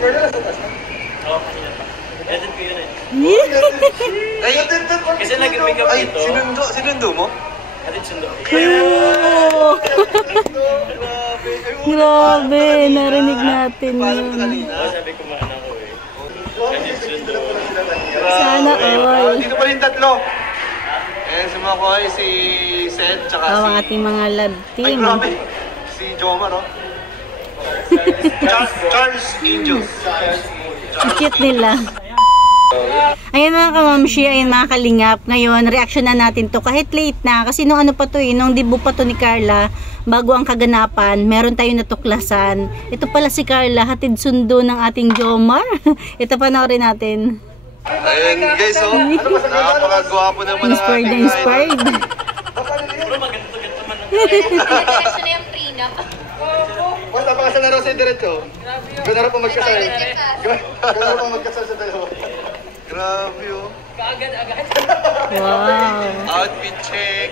Oo, kanina pa. Edit ko yun eh. Ay, kasi nag-make up dito. Sinundo mo? Edit sundo. Grabe, narinig natin yun. Oo, sabi ko maana ko eh. Edit sundo. Sana all. Dito pa rin tatlo. Eh, sumakoy si Seth, tsaka si... Ang ating mga lab Ay, team. grabe. Si Jomar, oh. Charles Angels. Ang cute nila. Ayan mga kamamshi, ayan mga kalingap. Ngayon, reaction na natin to. Kahit late na, kasi nung ano pa to eh, nung debut pa to ni Carla, bago ang kaganapan, meron tayong natuklasan. Ito pala si Carla, hatid sundo ng ating Jomar. Ito panoorin natin. Ayun guys, oh. Napakagwapo naman ang Inspired na inspired. Bro, maganda-ganda man. Diretso na yung prenup. Basta pa kasal na raw sa diretso. Gano'n pa magkasal. Gano'n pa magkasal sa dalawa. Grabe, oh. Kaagad-agad. Wow. Outfit check.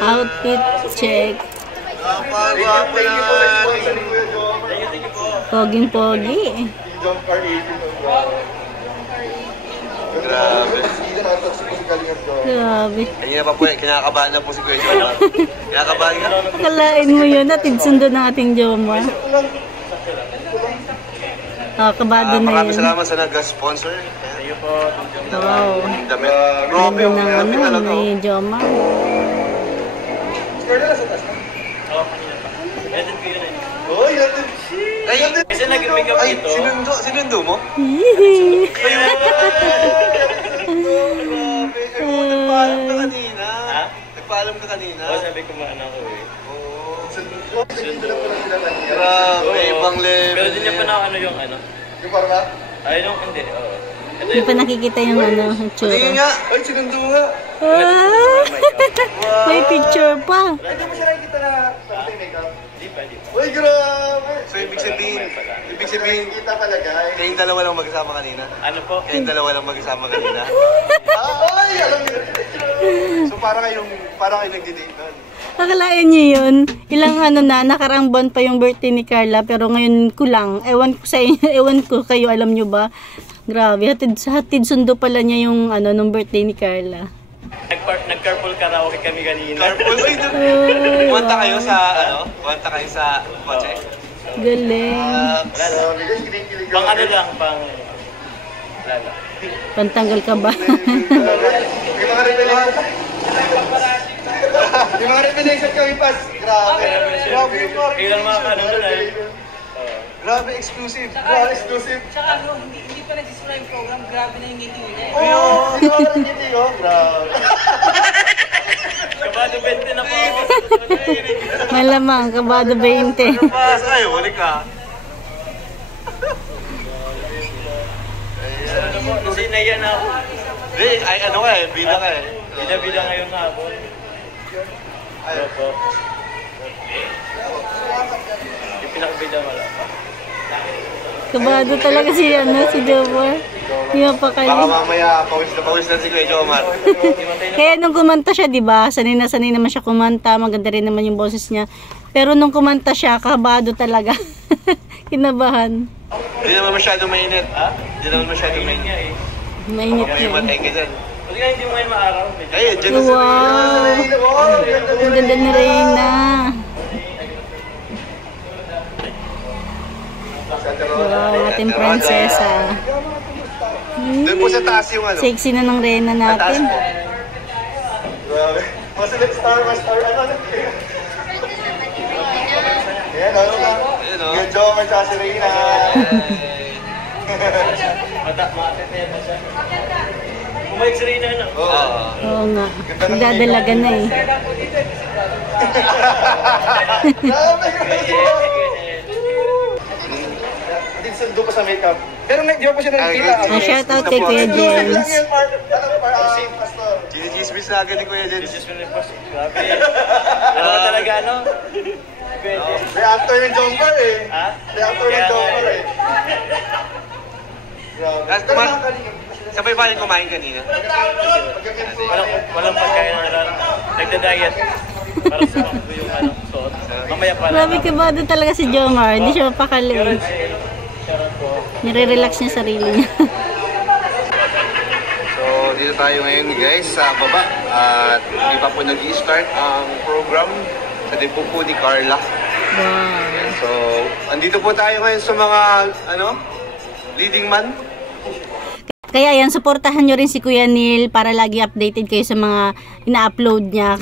Outfit check. Napakagwapo naman. Poging-pogi. Grabe. Grabe. Kanina pa po yan, kinakabahan na po si Kuya Jomar. Kinakabahan ka? Akalain mo yun, hatid sundo ng ating Jomar. Kabado na Maraming yun. salamat sa nag-sponsor. Thank you po. Wow. Damit. Grabe, Ganda ng grabe ano talaga. ni Jomar. Oo, kanina pa. Edit ko yun eh. Uy, natin. Ay, Kasi nag-make up dito. sinundo mo? Yee. Nagpaalam ka kanina. Ha? Nagpaalam ka kanina. Oo, sabi ko maana ko eh. Sundo. Grabe, ibang level. Pero di niya pa na ano yung ano. Yung parang ka? Ay, no, hindi. Oo. Ito Hindi pa nakikita yung ano, itsura. Tingin nga. Ay, sinundo nga. Ah! May picture pa. Hindi mo siya nakikita na pati makeup. Di pa. Uy, grabe. So, ibig sabihin, kita pala guys. Kayong dalawa lang magkasama kanina? Ano po? Kayong dalawa lang magkasama kanina? Ay, alam niyo. So, parang kayong nagdi-date nun. Akalain niyo yun. Ilang ano na, nakarang buwan pa yung birthday ni Carla, pero ngayon kulang. Ewan ko sa inyo, ewan ko kayo, alam niyo ba? Grabe, hatid sundo pala niya yung ano, nung birthday ni Carla. Nag-carpool karaoke kami kanina. Carpool? Ay, kumanta kayo sa, kumanta kayo sa kotse? Galing. Pang ano lang, pang... Lala. Pantanggal ka ba? Yung mga revelation. Yung mga revelation kami pas. Grabe. Grabe yung mga Kayo lang mga ano doon ay. Grabe, exclusive. Grabe, exclusive. Tsaka ano, hindi pa nagsisimula yung program, grabe na yung ngiti niya eh. Oo, hindi ko alam ngiti, oh. Grabe. Kabado 20 na po. Malamang, kabado 20. Pas, ay, wali ka. Ano po, kasi naiya na ako. Hindi, ay ano ka eh, bida ka eh. Bida-bida ngayon nga ako. Ano po? Yung pinakabida wala pa. Kabado talaga si Jomar. Hindi Baka mapakali. mamaya, pawis na si Kuya Jomar. Kaya nung kumanta siya, di ba? Sanay naman siya kumanta. Maganda rin naman yung boses niya. Pero nung kumanta siya, kabado talaga. Kinabahan. Hindi naman masyado mainit. Ha? Hindi naman masyado Mainit mainit. nga eh. Mainit May yun. matay ka dyan. Kasi nga hindi mo ngayon maaraw. Ay, dyan na si Wow! Ang ganda ni Reyna. Wow, ating prinsesa. Doon po sa taas yung ano. Sexy na ng Reyna Sa taas natin. po. Grabe. Mas star, ano? Ayan, ano ka? Good job, at saka si Reyna. Maatit na yan na siya. Kumaik si Reyna na. Oo. Oo nga. Magdadalaga na eh. Grabe, hindi sundo pa sa makeup. Pero di ba po siya nakikita? Shout out kay Kuya James. Ginichismis na agad ni Kuya James. Jesus will never see. Grabe. Ano ka talaga ano? Pwede. May actor ng Jomar eh. Ha? May actor ng Jomar eh. Grabe. Sabay pa rin kumain kanina? Walang pagkain na nagda-diet. Para sa yung ano, suot. Mamaya pa lang. Grabe kabado talaga si Jomar. Hindi siya mapakali. Pero Nire-relax niya sarili niya. So, dito tayo ngayon guys sa baba. At hindi pa po nag-i-start ang program sa debut po ni Carla. Wow. So, andito po tayo ngayon sa mga, leading man. Kaya yan, supportahan nyo rin si Kuya Neil para lagi updated kayo sa mga ina-upload niya.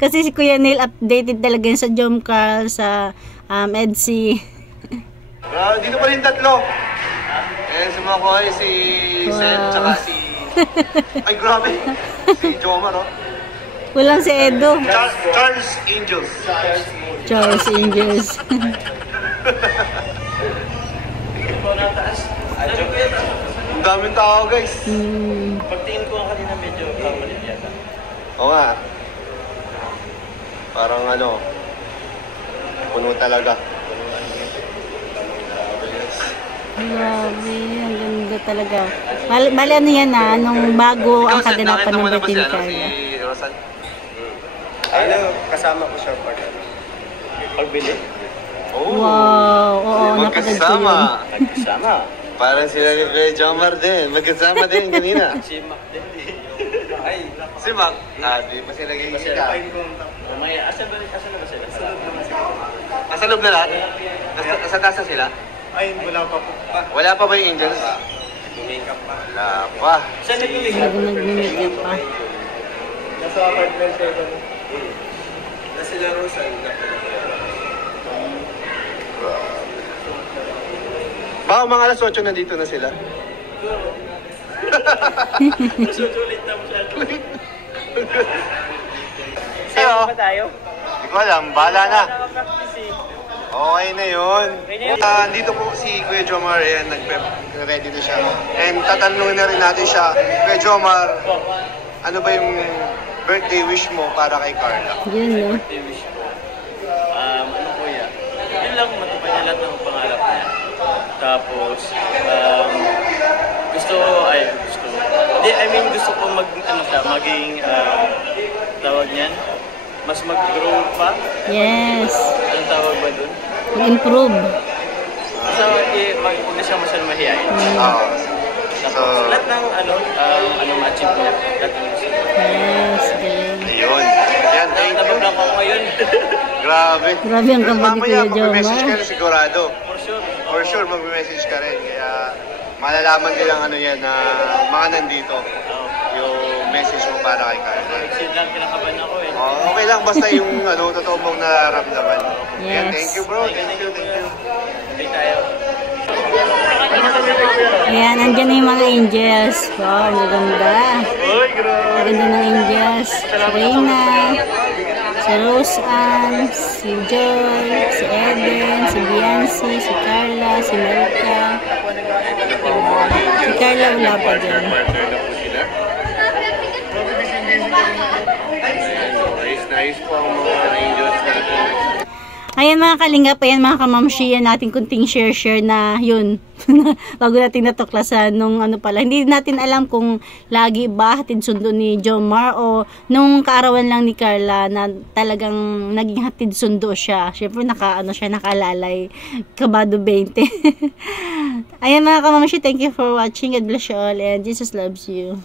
Kasi si Kuya Neil updated talaga yun sa Jomcar, sa Etsy. Dito pa rin tatlo. Eh, si Makoy, si Seth, tsaka si... Ay, grabe. Si Jomar, oh. Walang si Edo. Charles Angels. Charles Angels. Ang daming tao, guys. Pagtingin ko ang kanina medyo kamalit yata. Oo nga. Parang puno talaga. Grabe, ang ganda talaga. Bali ano yan nung bago ang kaganapan ng birthday ni Carla. Si Rosan. Kasama ko siya pagbili. Oh. Wow, oo, napagod ko yun. Nagkasama. Parang sila ni Kuya Jomar din. Magkasama din kanina. Si Mac din. Si Mac. Di pa sila gigita. Mamaya, asan na ba sila? Nasa loob na lahat? Nasa tasa sila? Ay, wala pa po. Wala pa ba yung Angels? Makeup pa. Wala pa. Saan nag-makeup? Nag-makeup pa. Nasa apartment ko ito. Na sila Rosan. Baka mga alas 8 nandito na sila. Susulit na masyado. Ayo. Ba tayo? Hindi ko alam. Bahala na. Okay na yun. Dito po si Kuya Jomar. Ayan, nag-ready na siya. And tatanungin na rin natin siya. Kuya Jomar, ano ba yung birthday wish mo para kay Carla? Yun, no? Birthday wish ko. Ano kuya? Yun lang, matupad niya lahat ng pangarap niya. Tapos, gusto ko maging, tawag niyan, mas mag-grow pa. Yes. Anong tawag ba dun? Mag-improve. So, huwag na siya masyadong mahihayin. Oo. Tapos, lahat ng ma-achieve niya. Lahat ng gusto niya. Yes, galing. Ayun. Yan, thank you. Nabablang ako ngayon. Grabe. Grabe ang ganda ni Kuya Jomar. Mag-message ka rin sigurado. For sure. For sure, mag-message ka rin. Kaya malalaman nilang na mga nandito. Yung message mo para kay Carla. Kasi lang kinakabahan ako eh. Okay lang, basta yung totoo mong nararamdaman. Yan, Yes. thank you bro. Thank you. Hindi tayo. Ayan, andyan na yung mga angels. Wow, ang ganda. Ang ganda ng angels. Si Reyna, si Rose Ann, si Joy, si Eden, si Biancy, si Carla, si Melka. Si Carla wala pa dyan. Nice po ang mga angels natin. Ayan mga kalingap, ayan mga kamamshi, yan natin kunting share na yun. Bago natin natuklasan nung pala. Hindi natin alam kung lagi ba hatid sundo ni Jomar o nung kaarawan lang ni Carla na talagang naging hatid sundo siya. Siyempre nakalalay. Kabado 20. Ayan mga kamamshi, thank you for watching. God bless you all and Jesus loves you.